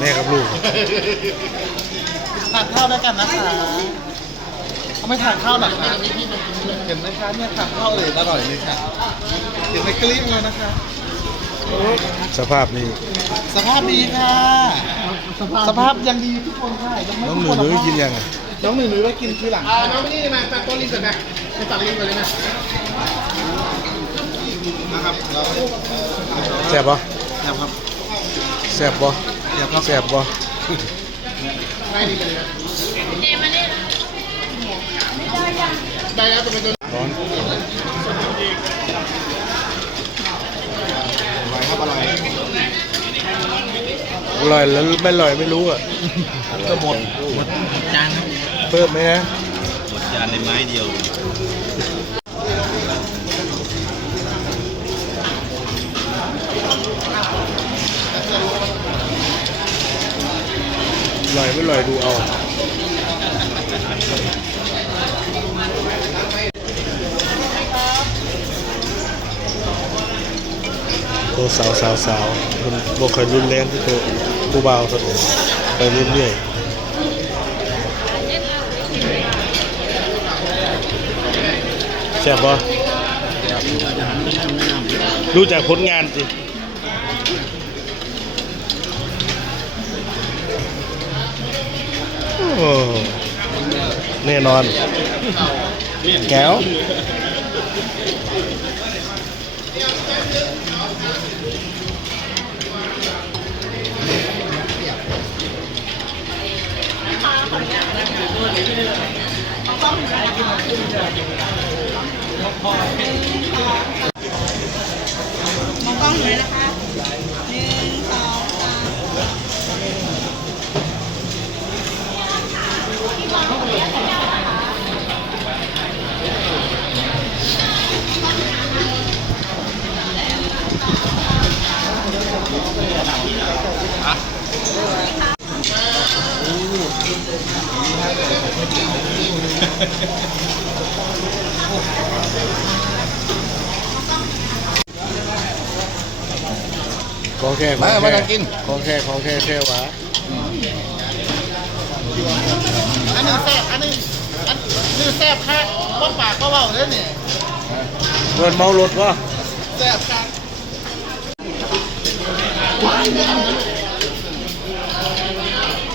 แม่กับลูกทานข้าวด้วยกันนะคะเอาไม่ทานข้าวหรอคะเห็นไหมคะเนี่ยทานข้าวเลยอร่อยเลยค่ะเห็นไหมเกลี้ยงเลยนะคะ สภาพนี้สภาพดีค่ะ สภาพยังดีทุกคนค่ะยังไม่น้องหทุนูกหคนูนกินยังอะน้องหนูหนูไว้กินทีหลังอ่าน้องนี่มาตัดตัวลิงก่อนนะไปตัดลิงก่อนเลยนะนะครับเราแซ่บปะนะครับแซ่บปะ แซ่บปะได้แล้วตัวเป็นตัวร้อนอร่อยครับอร่อยอร่อยแล้วไม่อร่อยไม่รู้อะก็หมดหมดจานเพิ่มไหมนะจานในไม้เดียว อร่อยไม่อร่อยดูเอาตัวสาวสาวสาวมันบกเคยรุนแรงที่ตัวผู้บ่าวตัวนี้ไปเรื่อยๆแซ่บปะดูจากผลงานสิ น่นอนแก้ว ของแค่ของไม่แค่ไม่ต้องกิน ของแค่ของแค่แค่หวาอันนี้แซ่บอันนี้อันนี้แซ่บค่ะว่าปากก็เบาเลยเนี่ยเงินเมารถวะแซ่บค่ะ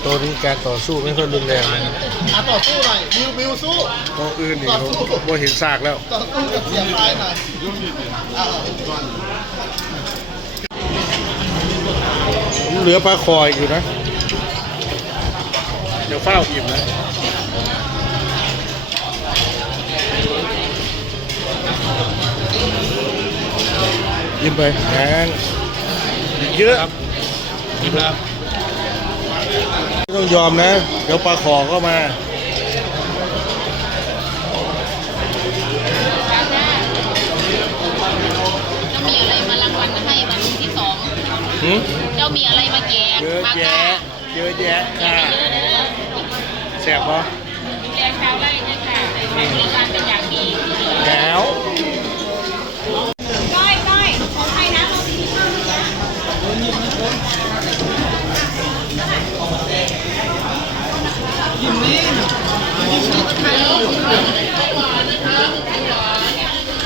ตัวนี้การต่อสู้ไม่ค่อยรุนแรงนะ อะต่อสู้หน่อยบิวบิวสู้ ตัวอื่นนี่เขาบ่เห็นซากแล้ว ต่อสู้กับเสียปลายหน่อยอะผมเหลือปลาคอยอยู่นะ เดี๋ยวเฝ้าอิ่มนะยิ้มไปแหงอีกเยอะไม่ต้องยอมนะ เดี๋ยวปลาขอก็มาเจ้า หืมเจ้ามีอะไรมาแจกเยอะมาแยะก้าเยอะแยะค่ะ เยอะเด้อแสบปะดูแลชาวไร่ด้วยค่ะบริการเป็นอย่างดีแก้วก้อยก้อยของใครนะเราดีมากเลยนะ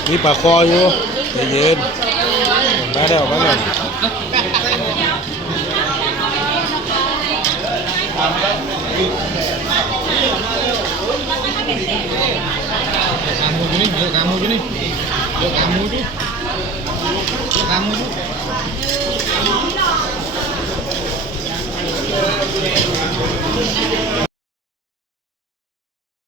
มีปลาคออยู่ใจเย็นมาแล้วมาแล้ว kamu ini, yuk kamu ini, yuk kamu ini, yuk kamu ini.